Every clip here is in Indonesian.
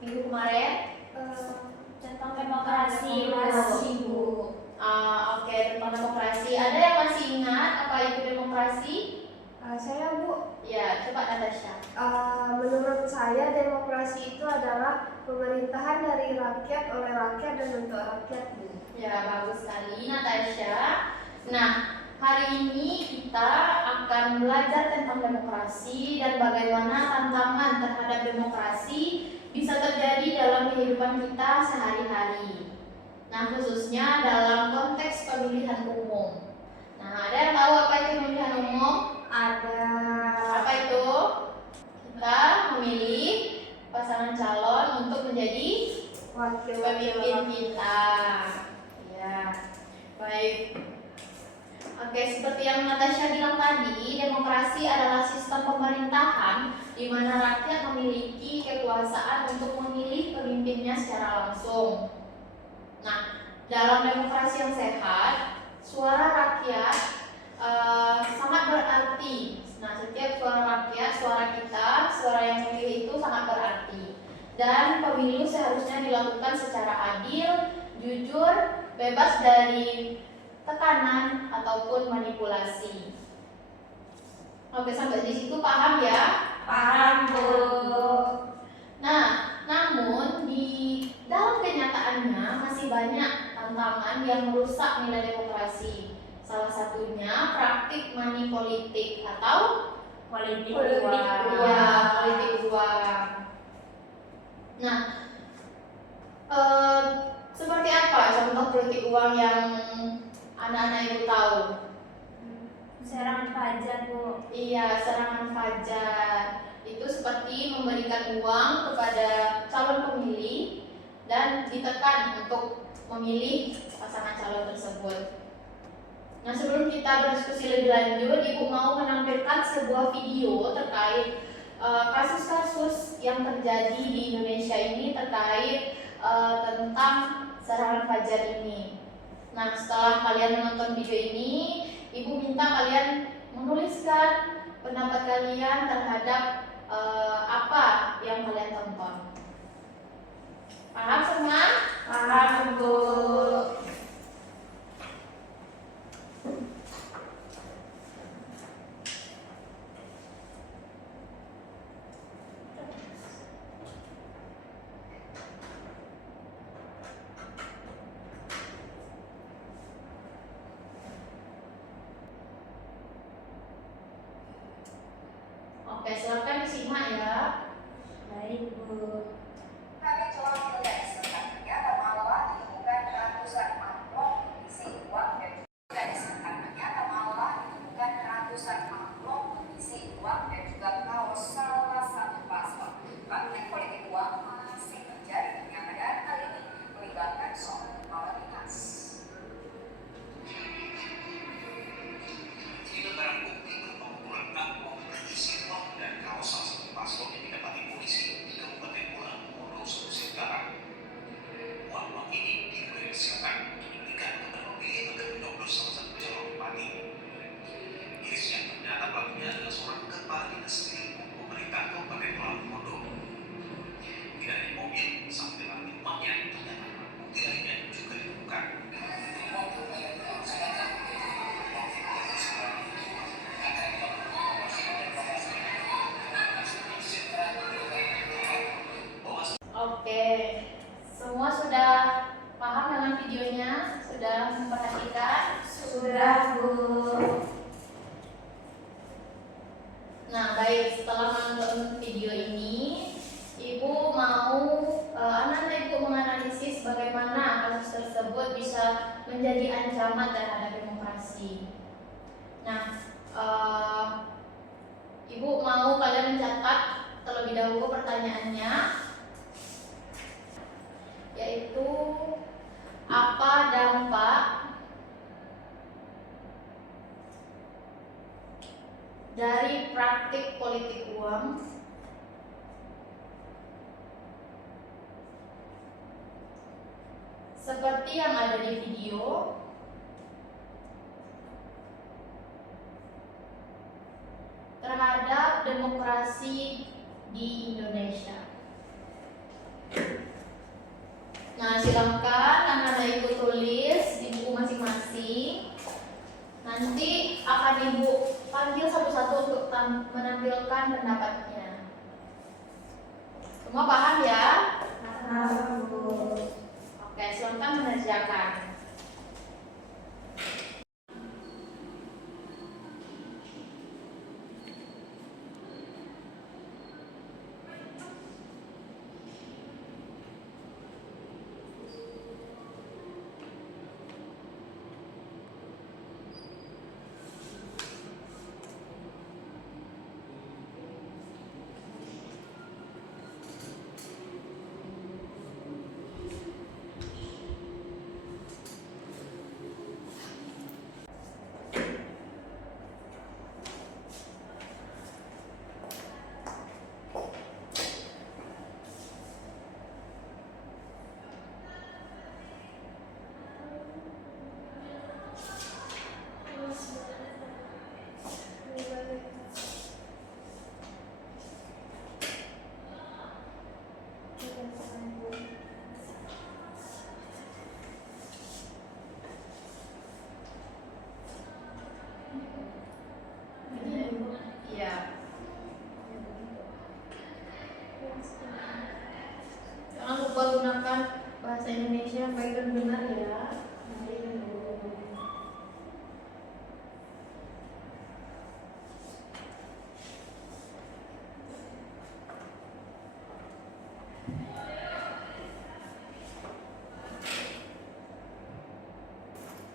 Minggu kemarin? Tentang demokrasi, Bu. Oke, tentang demokrasi. Ada yang masih ingat apa itu demokrasi? Saya, Bu. Ya, coba Natasha. Menurut saya demokrasi itu adalah pemerintahan dari rakyat oleh rakyat dan untuk rakyat, Bu. Ya, bagus sekali Natasha. Nah, hari ini kita akan belajar tentang demokrasi dan bagaimana tantangan terhadap demokrasi bisa terjadi dalam kehidupan kita sehari-hari. Nah, khususnya dalam konteks pemilihan umum. Nah, ada yang tahu apa itu pemilihan umum? Ada. Apa itu? Kita memilih pasangan calon untuk menjadi Wakil pemimpin kita. Ya, baik. Oke, seperti yang Natasha bilang tadi, demokrasi adalah sistem pemerintahan di mana rakyat memiliki kekuasaan untuk memilih pemimpinnya secara langsung. Nah, dalam demokrasi yang sehat, suara rakyat sangat berarti. Nah, setiap suara rakyat, suara kita, suara yang memilih itu sangat berarti. Dan pemilu seharusnya dilakukan secara adil, jujur, bebas dari tekanan ataupun manipulasi. Oke, sampai di situ paham ya? Paham, Bu. Nah, namun di dalam kenyataannya masih banyak tantangan yang merusak nilai demokrasi. Salah satunya praktik money politik atau Politik uang. uang. Politik uang. Nah, seperti apa contoh politik uang yang anak-anak ibu tahu? Serangan fajar, Bu. Iya, serangan fajar. Itu seperti memberikan uang kepada calon pemilih dan ditekan untuk memilih pasangan calon tersebut. Nah, sebelum kita berdiskusi lebih lanjut, Ibu mau menampilkan sebuah video terkait kasus-kasus yang terjadi di Indonesia ini terkait tentang serangan fajar ini. Nah, setelah kalian menonton video ini, Ibu minta kalian menuliskan pendapat kalian terhadap apa yang kalian tonton. Paham semua? Paham, Bu. Oke, silakan disimak ya. Baik, Bu. Kami telah melihat sebenarnya malah ditemukan ratusan amplop berisi uang dan sebenarnya malah ditemukan ratusan amplop berisi uang dan juga kaos salah satu paslon. Praktik politik uang masih terjadi yang ada kali ini melibatkan seorang kepala dinas. Tidak barang bukti pengumpulan amplop berisi uang dan kaos salah satu paslon yang didapati polisi di Kabupaten Pulang, Modo, Sulawesi Utara. Uang-uang ini diduga disiapkan untuk diberikan kepada pemilih agar mencoblos salah satu calon bupati. Iris yang ternyata pelakunya adalah seorang kepala dinas di lingkup pemerintah Kabupaten Pulang, Modo. Tidak hanya mobil, sampai di rumahnya ternyata barang bukti lainnya juga ditemukan. Oke, semua sudah paham dengan videonya? Sudah memperhatikan? Sudah, Bu. Nah, baik, setelah menonton video ini, Ibu mau anak-anak Ibu menganalisis bagaimana kasus tersebut bisa menjadi ancaman terhadap demokrasi. Nah, Ibu mau kalian mencatat terlebih dahulu pertanyaannya, yaitu apa dampak dari praktik politik uang seperti yang ada di video terhadap demokrasi di Indonesia. Nanti akan Ibu panggil satu-satu untuk menampilkan pendapatnya. Semua paham ya? Paham, Bu. Oke, silakan mengerjakan. Iya. Jangan lupa gunakan bahasa Indonesia yang baik dan benar ya.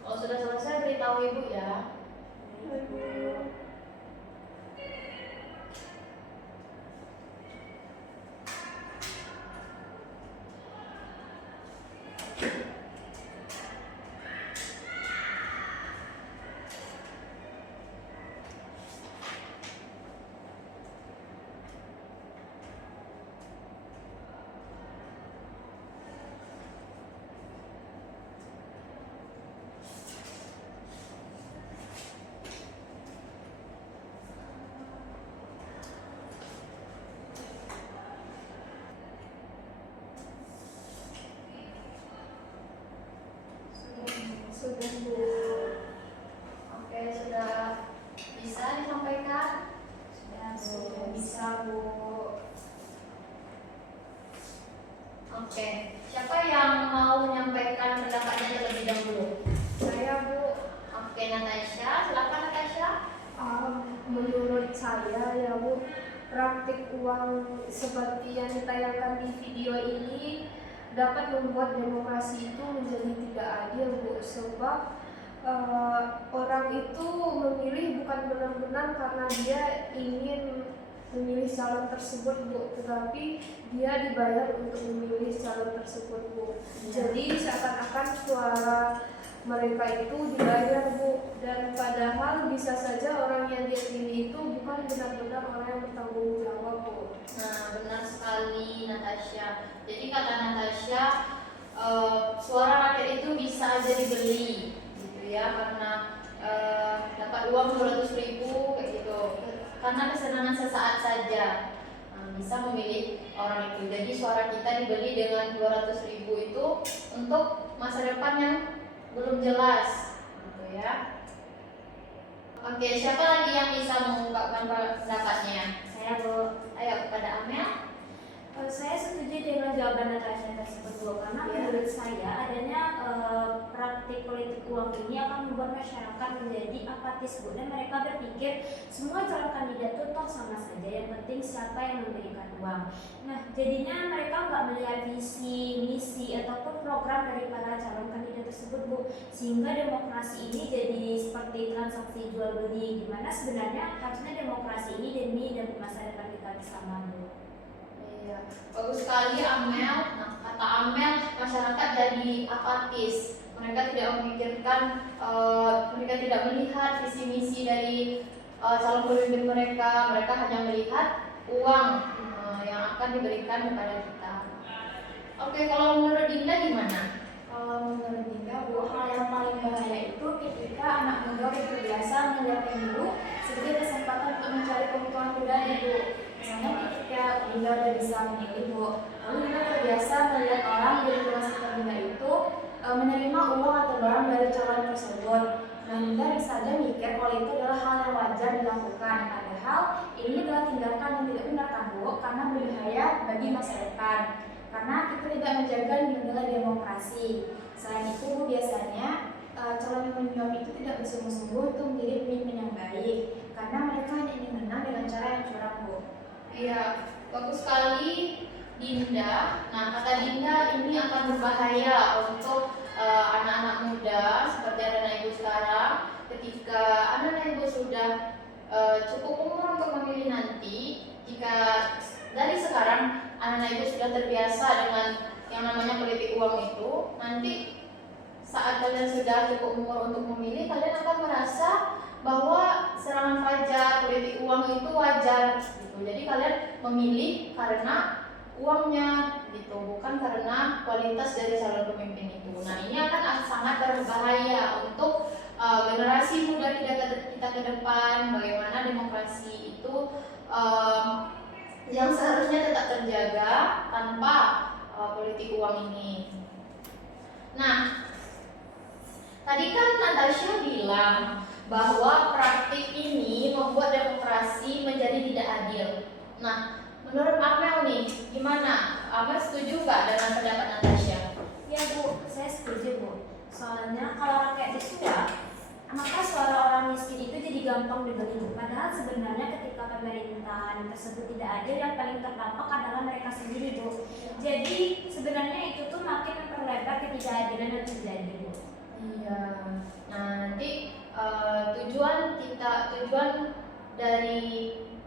Kalau sudah selesai beritahu Ibu ya. Sudah, Bu. Oke, sudah bisa disampaikan? Sudah bisa, Bu. Oke, siapa yang mau menyampaikan pendapatnya terlebih dahulu? Saya, Bu, Oke, Natasha, silakan Natasha. menurut saya ya Bu, praktik uang seperti yang ditayangkan di video ini dapat membuat demokrasi itu menjadi tidak adil, Bu, sebab orang itu memilih bukan benar-benar karena dia ingin memilih calon tersebut, Bu, tetapi dia dibayar untuk memilih calon tersebut, Bu. Jadi seakan-akan suara mereka itu dibayar, Bu, dan padahal bisa saja orang yang dia pilih itu bukan benar-benar orang yang bertanggung jawab, Bu. Nah, benar sekali Natasha. Jadi kata Natasha, suara rakyat itu bisa aja dibeli, gitu ya, karena dapat uang 200.000 kayak gitu. Karena kesenangan sesaat saja, bisa memilih orang itu. Jadi suara kita dibeli dengan 200.000 itu untuk masa depan yang belum jelas, gitu ya. Oke, siapa lagi yang bisa mengungkapkan pendapatnya? Saya, Bu. Ayo kepada Amel. Saya setuju dengan jawaban Natasha tersebut, Bu, karena menurut saya adanya praktik politik uang ini akan membuat masyarakat menjadi apatis, Bu, dan mereka berpikir semua calon kandidat itu toh sama saja, yang penting siapa yang memberikan uang. Nah, jadinya mereka nggak melihat visi, misi ataupun program dari para calon kandidat tersebut, Bu, sehingga demokrasi ini jadi seperti transaksi jual beli, dimana sebenarnya harusnya demokrasi ini demi dan masa depan kita bersama, Bu. Iya, bagus sekali Amel. Nah, kata Amel, masyarakat jadi apatis. Mereka tidak memikirkan, mereka tidak melihat visi misi dari calon pemimpin mereka. Mereka hanya melihat uang yang akan diberikan kepada kita. Oke, kalau menurut Dinda gimana? Kalau menurut Dinda, Bu, hal yang paling bahaya itu ketika anak muda terbiasa melihat pemilu sebagai kesempatan untuk mencari keuntungan pribadi, Bu. Misalnya ketika Dinda udah bisa memilih, Bu, lalu Dinda terbiasa melihat orang di lingkungan sekitar Dinda itu menerima uang atau barang dari calon tersebut. Nah, Dinda bisa aja mikir kalau itu adalah hal yang wajar dilakukan, padahal ini adalah tindakan yang tidak benar kan Bu, karena berbahaya bagi masa depan. Karena kita tidak menjaga nilai demokrasi. Selain itu Bu, biasanya calon yang menyuap itu tidak bersungguh-sungguh untuk menjadi pemimpin yang baik, karena mereka hanya ingin menang dengan cara yang curang Bu. Iya, bagus sekali Dinda. Nah, kata Dinda ini akan berbahaya untuk anak-anak muda seperti anak ibu sekarang. Ketika anak ibu sudah cukup umur untuk memilih nanti, jika dari sekarang anak ibu sudah terbiasa dengan yang namanya politik uang itu, nanti saat kalian sudah cukup umur untuk memilih, kalian akan merasa bahwa serangan fajar, politik uang itu wajar gitu. Jadi kalian memilih karena uangnya gitu, bukan karena kualitas dari calon pemimpin itu. Nah, ini akan sangat berbahaya untuk generasi muda kita ke depan. Bagaimana demokrasi itu yang seharusnya tetap terjaga tanpa politik uang ini. Nah, tadi kan Natasha bilang bahwa praktik ini membuat demokrasi menjadi tidak adil. Nah, menurut Amel nih, gimana? Amel setuju nggak dengan pendapat Natasha? Ya Bu, saya setuju Bu. Soalnya kalau rakyat disuap, maka suara orang miskin itu jadi gampang dibeli. Padahal sebenarnya ketika pemerintahan tersebut tidak adil, yang paling terdampak adalah mereka sendiri Bu. Jadi sebenarnya itu tuh makin memperlebar ketidakadilan yang terjadi Bu. Iya. Nah, nanti tujuan dari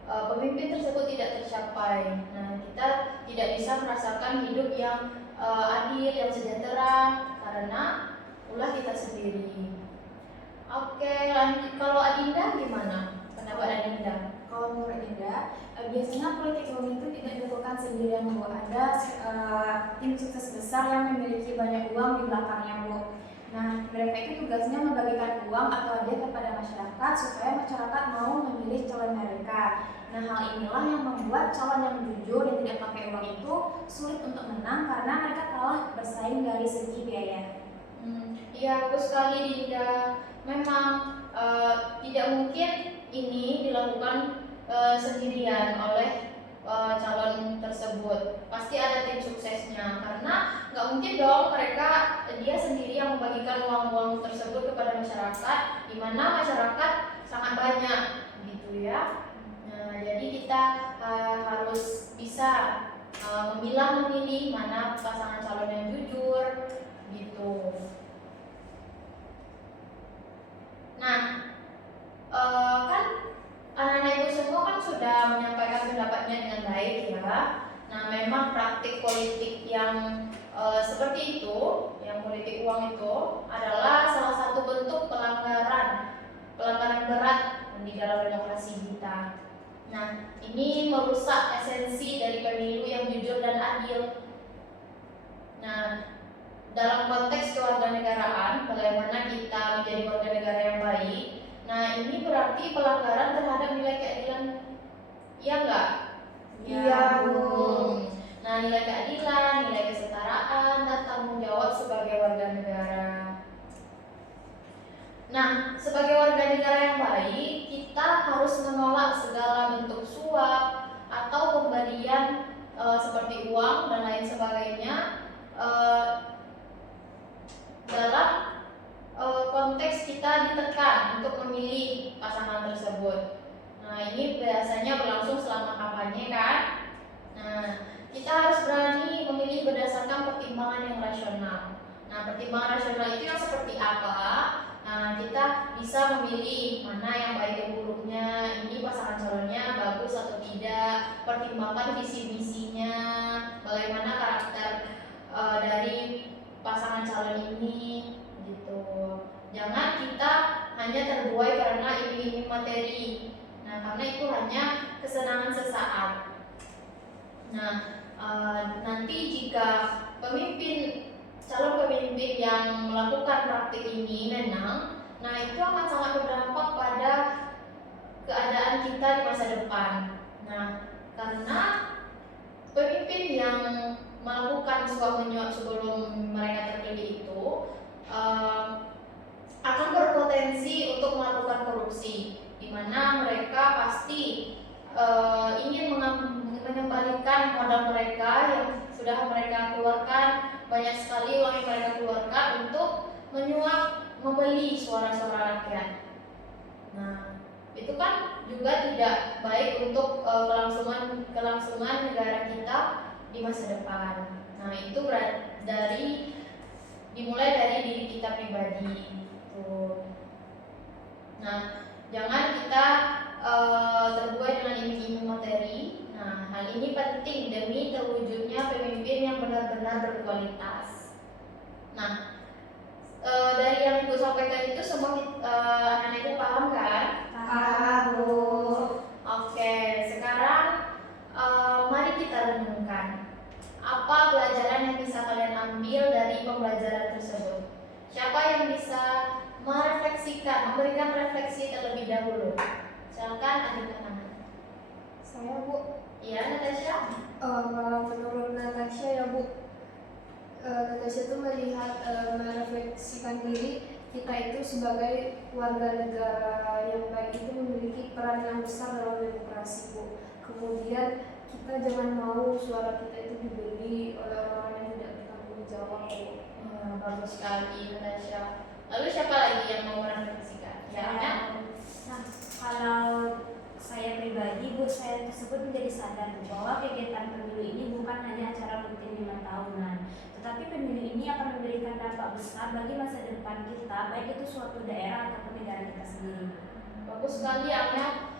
pemimpin tersebut tidak tercapai. Nah, kita tidak bisa merasakan hidup yang adil, yang sejahtera karena ulah kita sendiri. Oke, lanjut. Kalau Adinda gimana? Pendapat Adinda? Kalau menurut Dinda, biasanya politik uang itu tidak dilakukan sendirian Bu. Ada tim sukses besar yang memiliki banyak uang di belakangnya Bu. Nah, mereka itu tugasnya membagikan uang atau hadiah kepada masyarakat supaya masyarakat mau memilih calon mereka. Nah, hal inilah yang membuat calon yang jujur dan tidak pakai uang itu sulit untuk menang karena mereka kalah bersaing dari segi biaya. Iya, bagus sekali Dinda. Memang tidak mungkin ini dilakukan sendirian oleh calon tersebut. Pasti ada tim suksesnya karena nggak mungkin dong dia sendiri yang membagikan uang-uang tersebut kepada masyarakat, di mana masyarakat sangat banyak gitu ya. Nah, jadi kita harus bisa memilih mana pasangan calon yang jujur gitu. Nah, kan anak-anak ibu semua kan sudah menyampaikan pendapatnya dengan baik ya. Nah, memang praktik politik yang seperti itu, yang politik uang itu adalah salah satu bentuk pelanggaran berat di dalam demokrasi kita. Nah, ini merusak esensi dari pemilu yang jujur dan adil. Nah, dalam konteks kewarganegaraan, bagaimana kita menjadi warga negara yang baik. Nah, ini berarti pelanggaran terhadap nilai keadilan. Iya enggak? Iya, Bu. Nah, nilai keadilan, nilai kesetaraan, dan tanggung jawab sebagai warga negara. Nah, sebagai warga negara yang baik, kita harus menolak segala bentuk suap atau pemberian seperti uang dan lain sebagainya dalam konteks kita ditekan untuk memilih pasangan tersebut. Nah, ini biasanya berlangsung selama kampanye kan. Nah, kita harus berani memilih berdasarkan pertimbangan yang rasional. Nah, pertimbangan rasional itu yang seperti apa? Nah, kita bisa memilih mana yang baik dan buruknya, ini pasangan calonnya bagus atau tidak, pertimbangkan visi misinya, bagaimana karakter dari pasangan calon ini gitu. Jangan kita hanya terbuai karena iming-iming materi. Nah, karena itu hanya kesenangan sesaat. Nah, nanti jika calon pemimpin yang melakukan praktik ini menang, nah itu akan sangat berdampak pada keadaan kita di masa depan. Nah, karena pemimpin yang melakukan suap menyuap sebelum mereka terpilih itu akan berpotensi korupsi, di mana mereka pasti ingin mengembalikan modal mereka yang sudah mereka keluarkan, banyak sekali uang yang mereka keluarkan untuk menyuap, membeli suara-suara rakyat. Nah, itu kan juga tidak baik untuk kelangsungan negara kita di masa depan. Nah, itu dimulai dari diri kita pribadi. Tuh. Nah, jangan kita terbuai dengan iming-iming materi. Nah, hal ini penting demi terwujudnya pemimpin yang benar-benar berkualitas. Nah, dari yang Ibu sampaikan itu semua anak-anak itu paham kan? Paham, Bu. Oke, sekarang mari kita renungkan. Apa pelajaran yang bisa kalian ambil dari pembelajaran tersebut? Siapa yang bisa merefleksikan, memberikan refleksi terlebih dahulu? Silakan angkat tangan. Saya, Bu. Iya, Natasha. Kalau menurut Natasha ya, Bu, Natasha itu melihat merefleksikan diri kita itu sebagai warga negara yang baik itu memiliki peran yang besar dalam demokrasi, Bu. Kemudian kita jangan mau suara kita itu dibeli oleh orang yang tidak bertanggung jawab, Bu. Bagus sekali, Natasha. Lalu siapa lagi yang mau merefleksikan? Ya, Nah, kalau saya pribadi, Bu, saya tersebut menjadi sadar bahwa kegiatan pemilu ini bukan hanya acara rutin 5 tahunan, tetapi pemilu ini akan memberikan dampak besar bagi masa depan kita, baik itu suatu daerah ataupun negara kita sendiri. bagus sekali, Anak.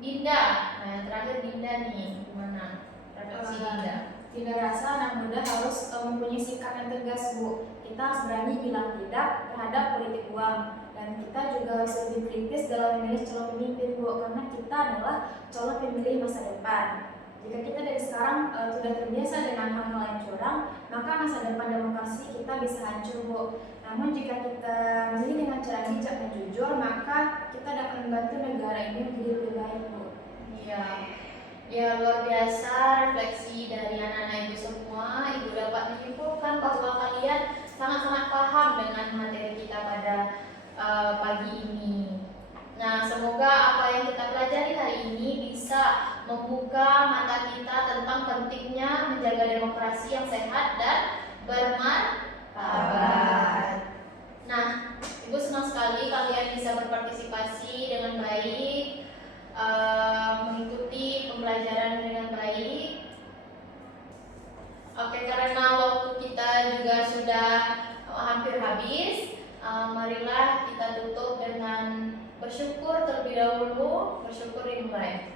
Dinda. Nah, yang terakhir Dinda nih, gimana? Refleksi Dinda. Tidak rasa anak muda harus mempunyai sikap yang tegas, Bu. Kita harus berani bilang tidak terhadap politik uang, dan kita juga harus lebih kritis dalam memilih calon pemimpin, Bu, karena kita adalah calon pemilih masa depan. Jika kita dari sekarang sudah terbiasa dengan hal-hal yang curang, maka masa depan demokrasi kita bisa hancur, Bu. Namun jika kita memilih dengan cara bijak dan jujur, maka kita dapat membantu negara ini menjadi lebih baik, Bu. Iya. Ya, luar biasa refleksi dari anak-anak Ibu semua. Ibu dapat menyimpulkan bahwa kalian sangat-sangat paham dengan materi kita pada pagi ini. Nah, semoga apa yang kita pelajari hari ini bisa membuka mata kita tentang pentingnya menjaga demokrasi yang sehat dan bermartabat. Nah, Ibu senang sekali kalian bisa berpartisipasi dengan baik, mengikuti pembelajaran dengan baik. Oke, karena waktu kita juga sudah hampir habis, marilah kita tutup dengan bersyukur terlebih dahulu. Bersyukur dimulai.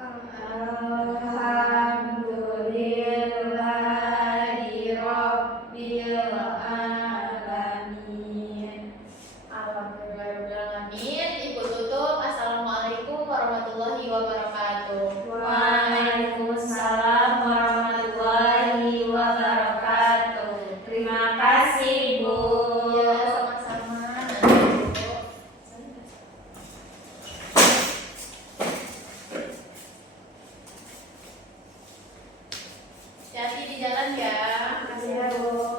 Alhamdulillahirabbil alamin. Alhamdulillahirobbilalamin. Ibu tutup. Assalamualaikum warahmatullahi wabarakatuh. Waalaikumsalam warahmatullahi wabarakatuh. Terima kasih, Bu. Ya, sama-sama. Nanti, Bu. Hati-hati di jalan ya. Terima kasih, Bu.